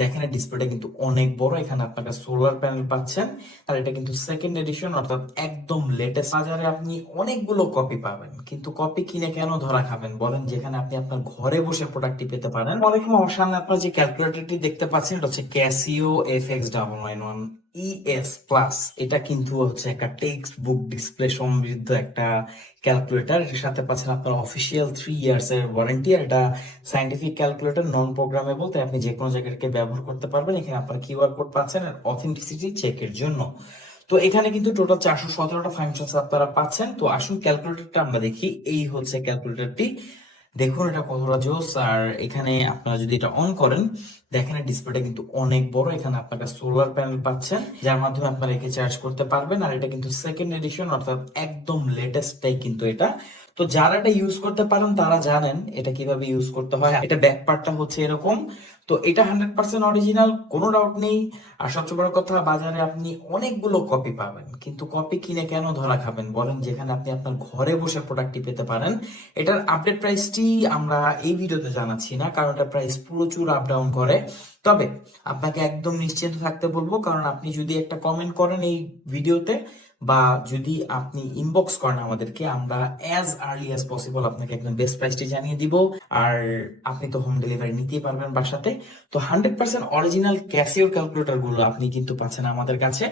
দেখেন ডিসপ্লেটা কিন্তু অনেক বড়, এখানে আপনারা সোলার প্যানেল পাচ্ছেন, আর এটা কিন্তু সেকেন্ড এডিশন অর্থাৎ একদম লেটেস্ট। বাজারে আপনি অনেকগুলো কপি পাবেন, কিন্তু কপি কিনে কেন ধরা খাবেন বলেন, যেখানে আপনি আপনার ঘরে বসে প্রোডাক্টটি পেতে পারেন। অনেকক্ষণ আমার সামনে আপনার যে ক্যালকুলেটরটি দেখতে পাচ্ছেন, এটা হচ্ছে ক্যাসিও Fx-991ES Plus। এটা কিন্তু হচ্ছে একটা টেক্সট বুক ডিসপ্লে সমৃদ্ধ একটা ক্যালকুলেটর। এর সাথে পাচ্ছেন আপনার অফিসিয়াল 3 ইয়ার্স এর ওয়ারেন্টি। আর এটা সাইন্টিফিক ক্যালকুলেটর, নন প্রোগ্রামেবল, তাই আপনি যে কোনো জায়গায় ব্যবহার করতে পারবেন। এখানে আপনার কিউআর কোড পাচ্ছেন আর অথেন্টিসিটি চেকের জন্য। তো এখানে কিন্তু টোটাল 417টা ফাংশনস আপনারা পাচ্ছেন। তো আসুন ক্যালকুলেটরটা আমরা দেখি। এই হচ্ছে ক্যালকুলেটরটি, দেখুন এটা কতটা জোস। আর এখানে আপনারা যদি এটা অন করেন, দেখেন ডিসপ্লেটা কিন্তু অনেক বড়, এখানে আপনারা সোলার প্যানেল পাচ্ছেন, যার মাধ্যমে আপনারা একে চার্জ করতে পারবেন। আর এটা কিন্তু সেকেন্ড এডিশন অর্থাৎ একদম লেটেস্টটাই কিন্তু এটা। তো যারা এটা ইউজ করতে পারেন তারা জানেন এটা কিভাবে ইউজ করতে হয়। এটা ব্যাক পার্টটা হচ্ছে এরকম। তো এটা 100% অরিজিনাল, কোনো ডাউট নেই। আর সবচেয়ে বড় কথা, বাজারে আপনি অনেকগুলো কপি পাবেন, কিন্তু কপি কিনে কেন ধরা খাবেন বলেন, যেখানে আপনি আপনার ঘরে বসে প্রোডাক্টটি পেতে পারেন। এটার আপডেট প্রাইসটি আমরা এই ভিডিওতে জানাচ্ছি না, কারণ এটার প্রাইস প্রচুর আপ ডাউন করে। তবে আপনাকে একদম নিশ্চিন্ত থাকতে বলবো, কারণ আপনি যদি একটা কমেন্ট করেন এই ভিডিওতে, বা যদি আপনি ইনবক্স করেন আমাদেরকে, আমরা অ্যাজ আর্লি অ্যাজ পসিবল আপনাকে একদম বেস্ট প্রাইসটি জানিয়ে দিব। আর আপনি তো হোম ডেলিভারি নিতেই পারবেন বাসাতে। তো 100% অরিজিনাল ক্যাসিওর ক্যালকুলেটর গুলো আপনি কিন্তু পাচ্ছেন আমাদের কাছে।